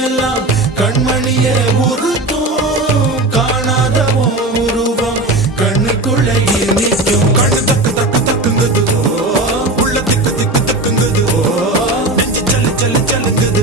எல்லாம் கண்மணியே உருத்தும் காணாத உருவம் கண்ணுக்குள்ளே நிற்கும் கண்ணு தக்கு தக்கு தக்குங்குது உள்ள திக்கு திக்கு தக்குங்குது நெஞ்சு சல்லு சல்லு சல்லுங்குது